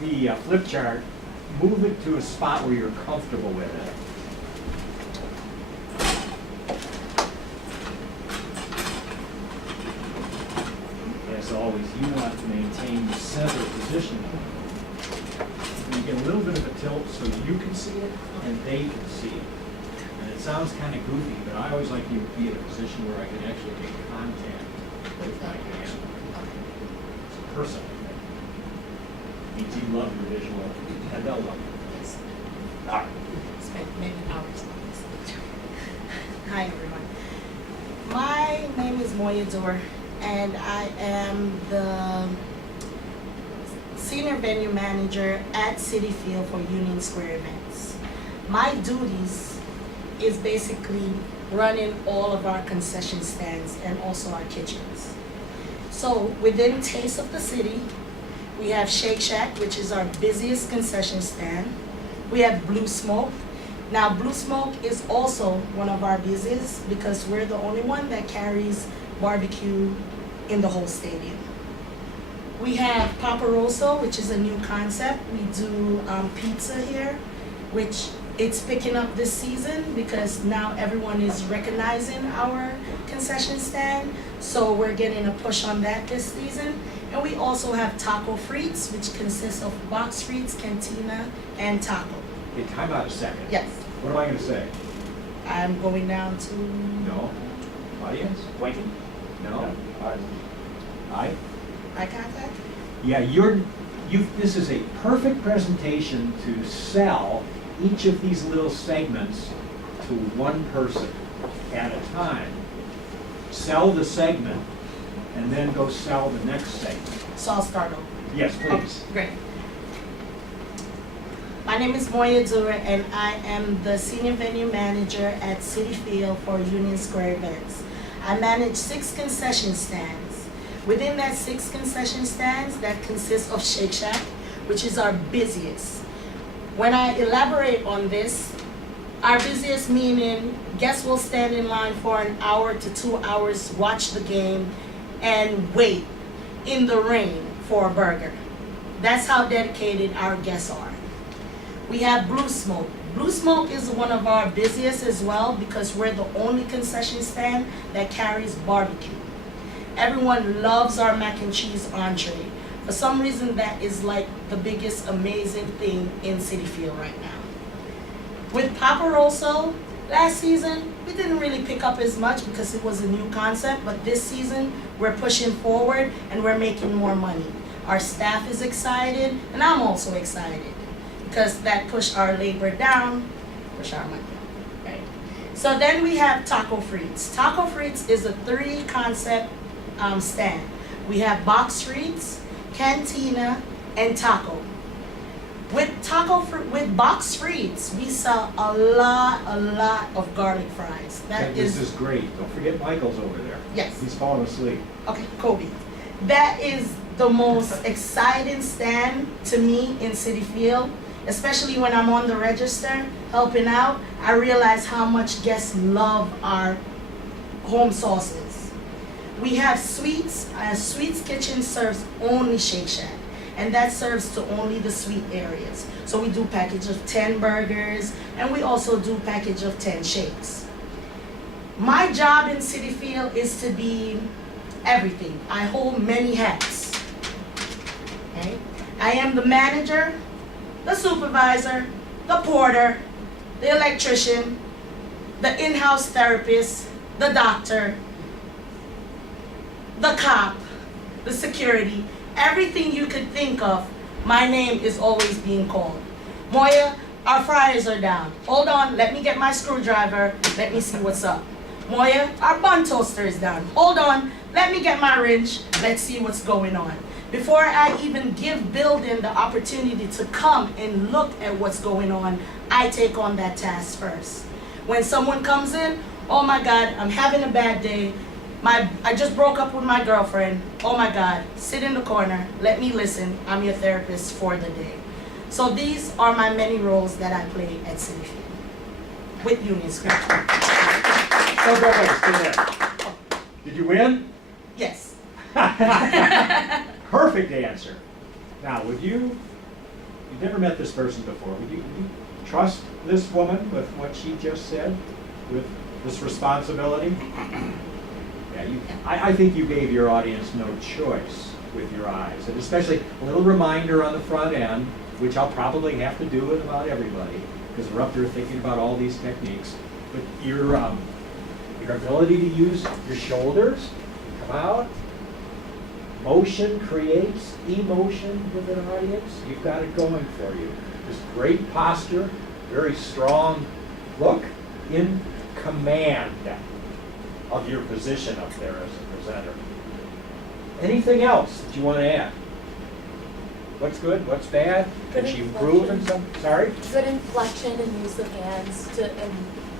the flip chart, move it to a spot where you're comfortable with it. As always, you want to maintain the center position. You get a little bit of a tilt so you can see it and they can see it. And it sounds kind of goofy, but I always like you to be in a position where I can actually make contact with my hand. It's a personal thing. Means you love your visual and they'll love it. Yes. All right. Spent many hours on this. Hi everyone. My name is Moya Dor and I am the Senior Venue Manager at City Field for Union Square events. My duties is basically running all of our concession stands and also our kitchens. So within Taste of the City, we have Shake Shack, which is our busiest concession stand. We have Blue Smoke. Now Blue Smoke is also one of our busiest because we're the only one that carries barbecue in the whole stadium. We have Papa Rosso, which is a new concept. We do pizza here, which it's picking up this season because now everyone is recognizing our concession stand. So we're getting a push on that this season. And we also have Taco Frites, which consists of box frites, cantina, and taco. Okay, time out a second. Yes, What am I going to say? I'm going down to... No. Audience? Waiting? No. Aye. eye contact. Yeah, this is a perfect presentation to sell each of these little segments to one person at a time. Sell the segment and then go sell the next segment. So I'll start over. Yes, please. Okay, great. My name is Moya Dura and I am the Senior Venue Manager at City Field for Union Square events. I manage 6 concession stands. Within that 6 concession stands, that consists of Shake Shack, which is our busiest. When I elaborate on this, our busiest meaning guests will stand in line for an hour to 2 hours, watch the game, and wait in the rain for a burger. That's how dedicated our guests are. We have Blue Smoke. Blue Smoke is one of our busiest as well because we're the only concession stand that carries barbecue. Everyone loves our mac and cheese entree. For some reason, that is like the biggest amazing thing in City Field right now. With Papa Rosso, last season, we didn't really pick up as much because it was a new concept, but this season, we're pushing forward and we're making more money. Our staff is excited, and I'm also excited because that pushed our labor down, push our money up, right? So then we have Taco Frites. Taco Frites is a 3-concept stand. We have box frites, cantina, and taco. With box frites, we sell a lot of garlic fries. This is great. Don't forget Michael's over there. Yes. He's falling asleep. Okay, Kobe. That is the most exciting stand to me in City Field, especially when I'm on the register helping out. I realize how much guests love our home sauces. We have Sweets. Sweets Kitchen serves only Shake Shack, and that serves to only the sweet areas. So we do package of 10 burgers, and we also do package of 10 shakes. My job in City Field is to be everything. I hold many hats. Okay? I am the manager, the supervisor, the porter, the electrician, the in-house therapist, the doctor, the cop, the security, everything you could think of, my name is always being called. Moya, our fryers are down. Hold on, let me get my screwdriver, let me see what's up. Moya, our bun toaster is down. Hold on, let me get my wrench, let's see what's going on. Before I even give building the opportunity to come and look at what's going on, I take on that task first. When someone comes in, oh my God, I'm having a bad day. I just broke up with my girlfriend. Oh my God, sit in the corner, let me listen. I'm your therapist for the day. So these are my many roles that I play at City Field with Union Square. Oh, go ahead, stay there. Did you win? Yes. Perfect answer. Now, with you, You've never met this person before. Would you trust this woman with what she just said, with this responsibility? Yeah, I think you gave your audience no choice with your eyes, and especially a little reminder on the front end, which I'll probably have to do with about everybody, because we're up there thinking about all these techniques. But your ability to use your shoulders, come out, motion creates emotion with an audience. You've got it going for you. Just great posture, very strong look, in command of your position up there as a presenter. Anything else that you want to add? What's good? What's bad? Can she improve in some? Sorry? Good inflection and use of hands and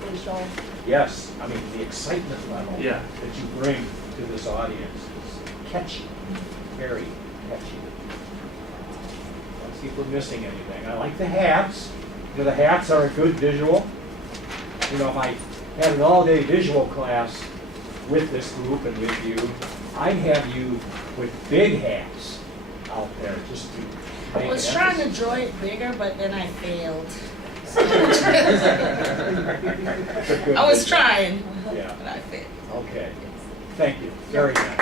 facial. Yes. I mean, the excitement level that you bring to this audience is catchy. Very catchy. Let's see if we're missing anything. I like the hats. You know, the hats are a good visual. You know, if I had an all-day visual class with this group and with you, I'd have you with big hats out there just to make I was an trying to emphasis. draw it bigger, but then I failed. That's a good I was visual. trying, Yeah. but I failed. Okay. Thank you. Very nice.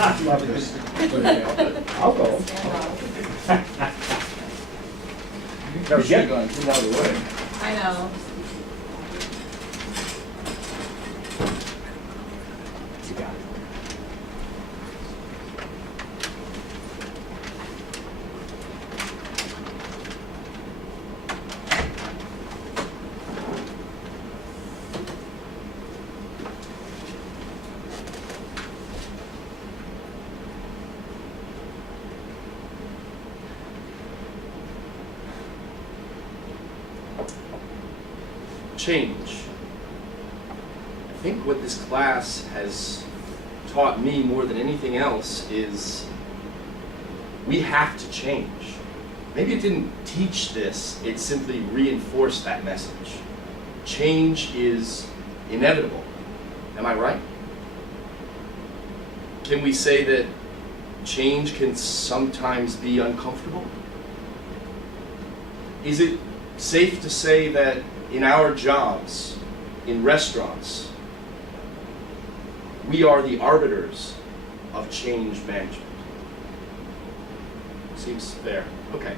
I love this. I'll go. Never get gone too out of the way. I know. You got it. Change. I think what this class has taught me more than anything else is we have to change. Maybe it didn't teach this, it simply reinforced that message. Change is inevitable. Am I right? Can we say that change can sometimes be uncomfortable? Is it safe to say that in our jobs, in restaurants, we are the arbiters of change management? Seems fair. Okay.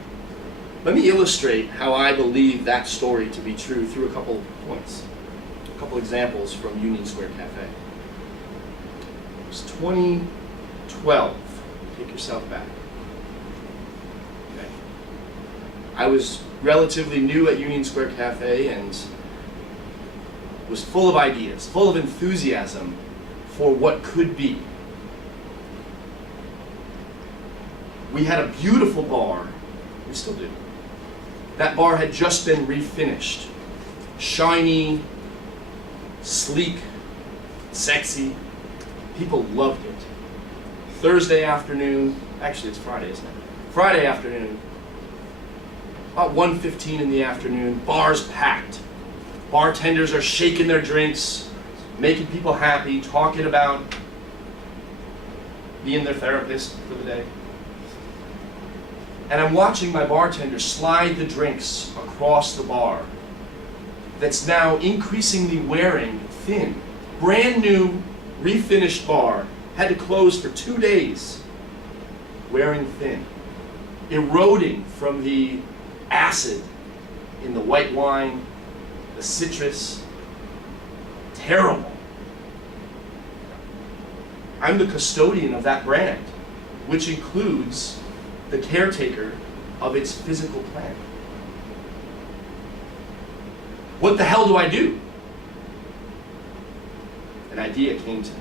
Let me illustrate how I believe that story to be true through a couple points, a couple examples from Union Square Cafe. It was 2012. Take yourself back. Okay. I was relatively new at Union Square Cafe and was full of ideas, full of enthusiasm for what could be. We had a beautiful bar, we still do. That bar had just been refinished. Shiny, sleek, sexy. People loved it. Thursday afternoon, actually it's Friday, isn't it? Friday afternoon, about 1:15 in the afternoon, bar's packed. Bartenders are shaking their drinks, making people happy, talking about being their therapist for the day. And I'm watching my bartender slide the drinks across the bar that's now increasingly wearing thin. Brand new, refinished bar, had to close for 2 days, wearing thin, eroding from the acid in the white wine, the citrus. Terrible. I'm the custodian of that brand, which includes the caretaker of its physical plant. What the hell do I do? An idea came to me.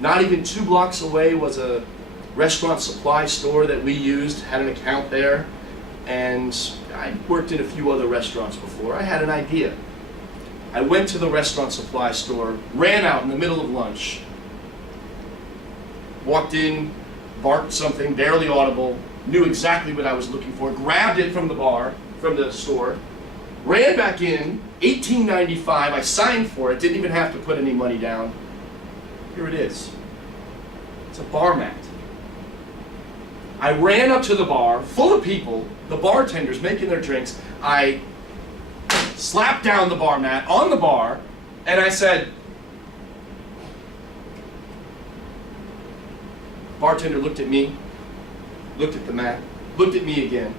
Not even 2 blocks away was a restaurant supply store that we used, had an account there, and I worked in a few other restaurants before. I had an idea. I went to the restaurant supply store, ran out in the middle of lunch, walked in, barked something barely audible, knew exactly what I was looking for, grabbed it from the bar, from the store, ran back in, $18.95, I signed for it, didn't even have to put any money down. Here it is. It's a bar mat. I ran up to the bar, full of people, the bartenders making their drinks. I slapped down the bar mat on the bar, and I said, bartender looked at me, looked at the mat, looked at me again.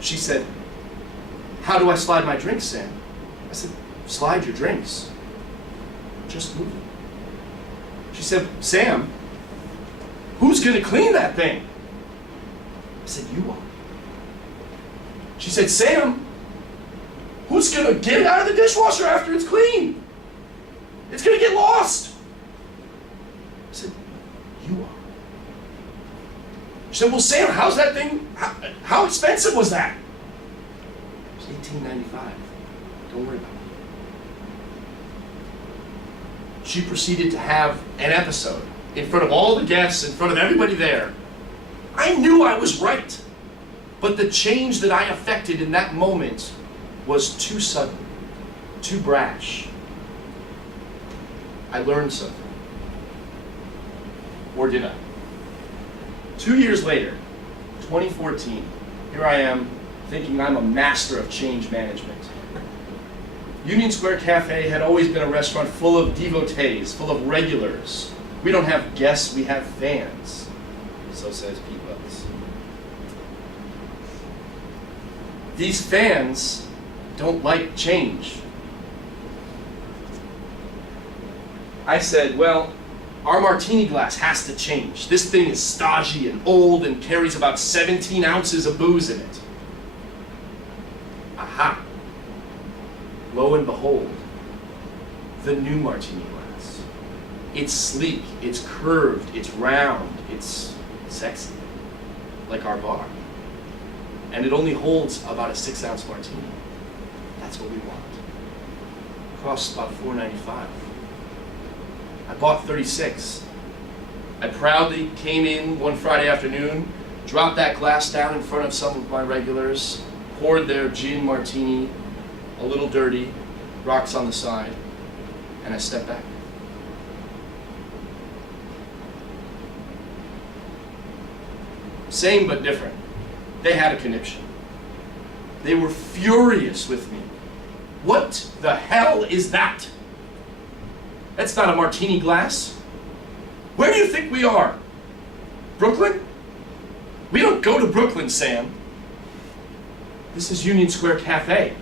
She said, how do I slide my drinks, Sam? I said, slide your drinks. Just move it. She said, Sam, who's gonna clean that thing? I said, you are. She said, Sam, who's gonna get it out of the dishwasher after it's clean? It's gonna get lost. I said, you are. She said, well, Sam, how's that thing, how expensive was that? It was $18.95. Don't worry about it. She proceeded to have an episode in front of all the guests, in front of everybody there. I knew I was right, but the change that I affected in that moment was too sudden, too brash. I learned something. Or did I? 2 years later, 2014, here I am thinking I'm a master of change management. Union Square Cafe had always been a restaurant full of devotees, full of regulars. We don't have guests, we have fans. So says Pete Wells. These fans don't like change. I said, well, our martini glass has to change. This thing is stodgy and old and carries about 17 ounces of booze in it. Aha. Lo and behold, the new martini glass. It's sleek, it's curved, it's round, it's sexy, like our bar. And it only holds about a 6-ounce martini. That's what we want. Costs about $4.95. I bought 36. I proudly came in one Friday afternoon, dropped that glass down in front of some of my regulars, poured their gin martini, a little dirty, rocks on the side, and I stepped back. Same but different. They had a conniption. They were furious with me. What the hell is that? That's not a martini glass. Where do you think we are? Brooklyn? We don't go to Brooklyn, Sam. This is Union Square Cafe.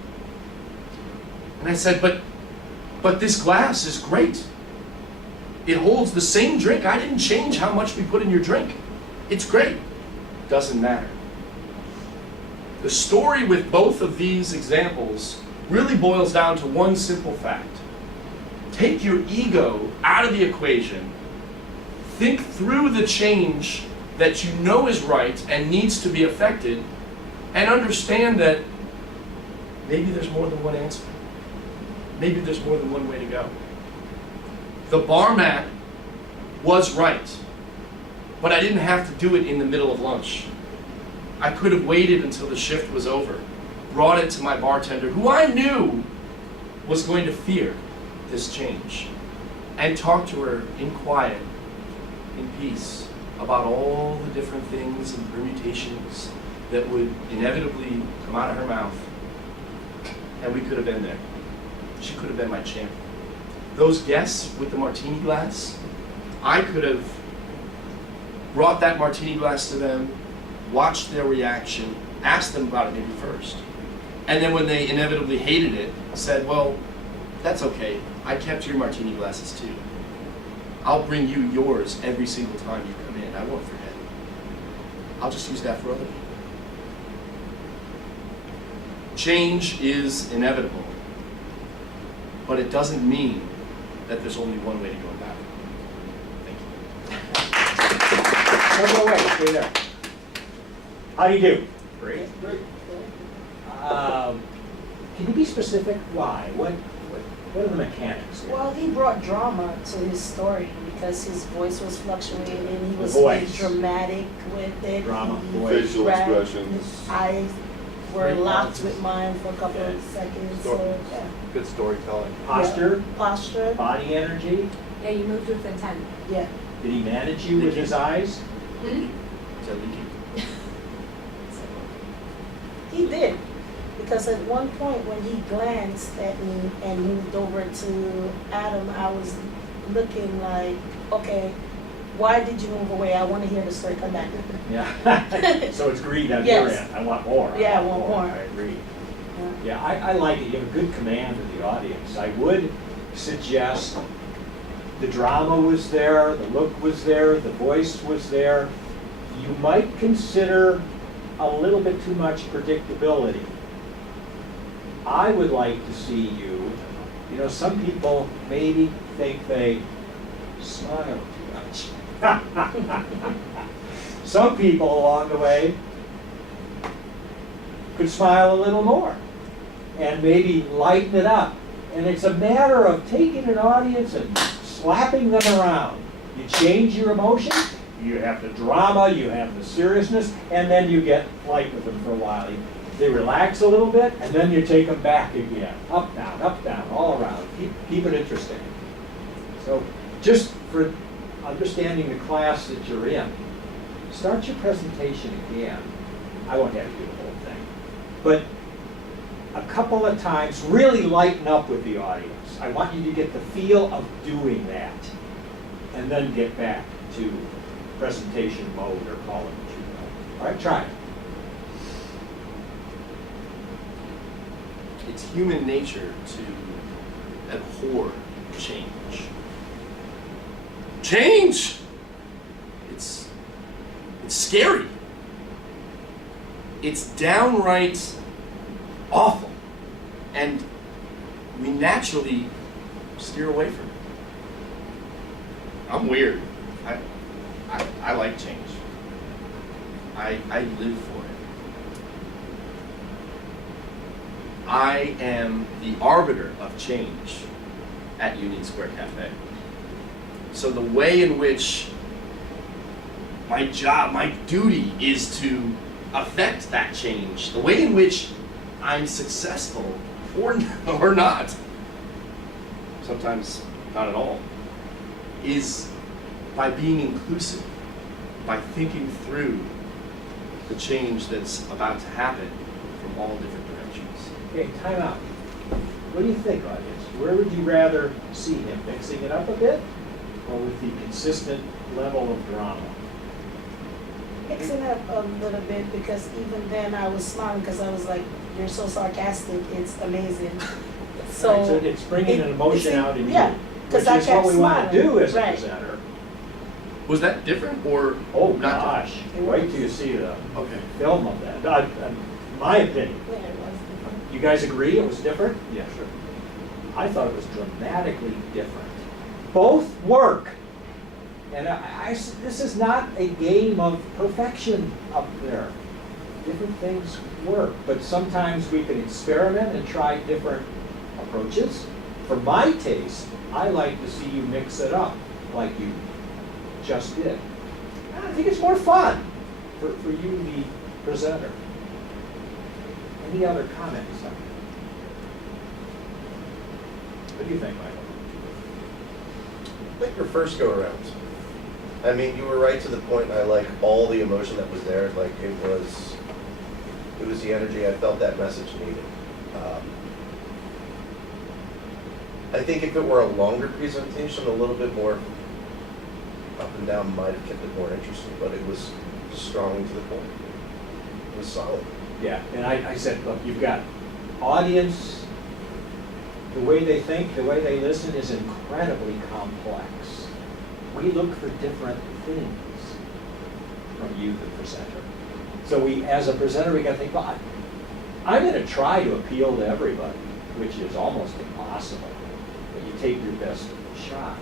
And I said, but this glass is great. It holds the same drink. I didn't change how much we put in your drink. It's great. Doesn't matter. The story with both of these examples really boils down to one simple fact. Take your ego out of the equation. Think through the change that you know is right and needs to be affected, and understand that maybe there's more than one answer. Maybe there's more than one way to go. The bar mat was right, but I didn't have to do it in the middle of lunch. I could have waited until the shift was over, brought it to my bartender, who I knew was going to fear this change, and talked to her in quiet, in peace, about all the different things and permutations that would inevitably come out of her mouth, and we could have been there. She could have been my champion. Those guests with the martini glass, I could have brought that martini glass to them, watched their reaction, asked them about it maybe first, and then when they inevitably hated it, said, well, that's okay, I kept your martini glasses too. I'll bring you yours every single time you come in. I won't forget. I'll just use that for other people. Change is inevitable, but it doesn't mean that there's only one way to go about it. Thank you. Don't go away, stay there. How do you do? Great. Can you be specific? Why? What What are the mechanics? Well, he brought drama to his story because his voice was fluctuating. He The was voice. being dramatic with it. Drama, He voice. Facial grabbed- expressions. His eyes were Great locked pauses. with mine for a couple of seconds. So yeah, Good storytelling. Posture, posture. body energy. Yeah, you moved with intent. Yeah. Did he manage you with his eyes? Hmm? So leaky. He did, because at one point when he glanced at me and moved over to Adam, I was looking like, okay, why did you move away? I want to hear the story. Come back. Yeah. So it's greed on your Yes. end. I want more. Yeah, I want more. I agree. Yeah, I like it. You have a good command of the audience. I would suggest the drama was there, the look was there, the voice was there. You might consider a little bit too much predictability. I would like to see you, you know, some people maybe think they smile too much. Some people along the way could smile a little more and maybe lighten it up. And it's a matter of taking an audience and slapping them around. You change your emotion, you have the drama, you have the seriousness, and then you get light with them for a while. They relax a little bit, and then you take them back again. Up, down, all around. Keep it interesting. So just for understanding the class that you're in, start your presentation again. I won't have you do the whole thing. But a couple of times, really lighten up with the audience. I want you to get the feel of doing that, and then get back to presentation mode, or call it what you will. All right, try it. It's human nature to abhor change. Change! It's scary. It's downright awful. And we naturally steer away from it. I'm weird. I like change. I live for it. I am the arbiter of change at Union Square Cafe. So the way in which my job, my duty is to affect that change, the way in which I'm successful or not, sometimes not at all, is by being inclusive, by thinking through the change that's about to happen from all different directions. Okay, time out. What do you think, audience? Where would you rather see him? Mixing it up a bit, or with the consistent level of drama? Mixing up a little bit, because even then I was smiling because I was like, you're so sarcastic, it's amazing. Right, so it's bringing an emotion out in you, yeah, which 'cause I is what kept we want to smiling. do as a Right. presenter. Was that different or Oh not gosh, wait till you see the different? Okay. film of that. My opinion. Yeah, it was different. You guys agree it was different? Yeah, sure. I thought it was dramatically different. Both work. And this is not a game of perfection up there. Different things work, but sometimes we can experiment and try different approaches. For my taste, I like to see you mix it up like you just did. I think it's more fun for you, the presenter. Any other comments? What do you think, Michael? I think your first go around. I mean, you were right to the point. I like all the emotion that was there. Like it was the energy. I felt that message needed. I think if it were a longer presentation, a little bit more up and down might have kept it more interesting. But it was strongly to the point. It was solid. Yeah, and I said, look, you've got audience, the way they think, the way they listen is incredibly complex. We look for different things from you, the presenter. So we, as a presenter, we got to think, well, I'm going to try to appeal to everybody, which is almost impossible. But you take your best shot.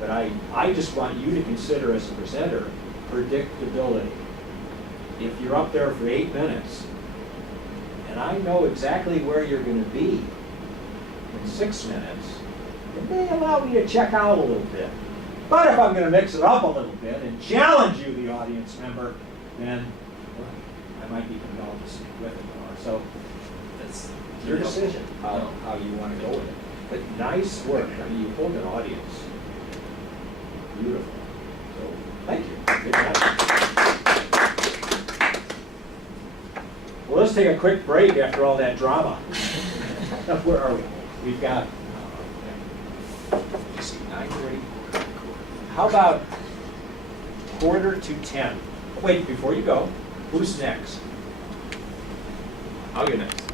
But I just want you to consider, as a presenter, predictability. If you're up there for 8 minutes, and I know exactly where you're going to be in 6 minutes, it may allow me to check out a little bit. But if I'm going to mix it up a little bit and challenge you, the audience member, then well, I might be compelled to stick with it more. So it's your decision how you want to go with it. But nice work. I mean, you pulled an audience. Beautiful. So thank you. Good job. Well, let's take a quick break after all that drama. Where are we? We've got, let's see, 9:30. How about 9:45? Wait, before you go, who's next? I'll go next.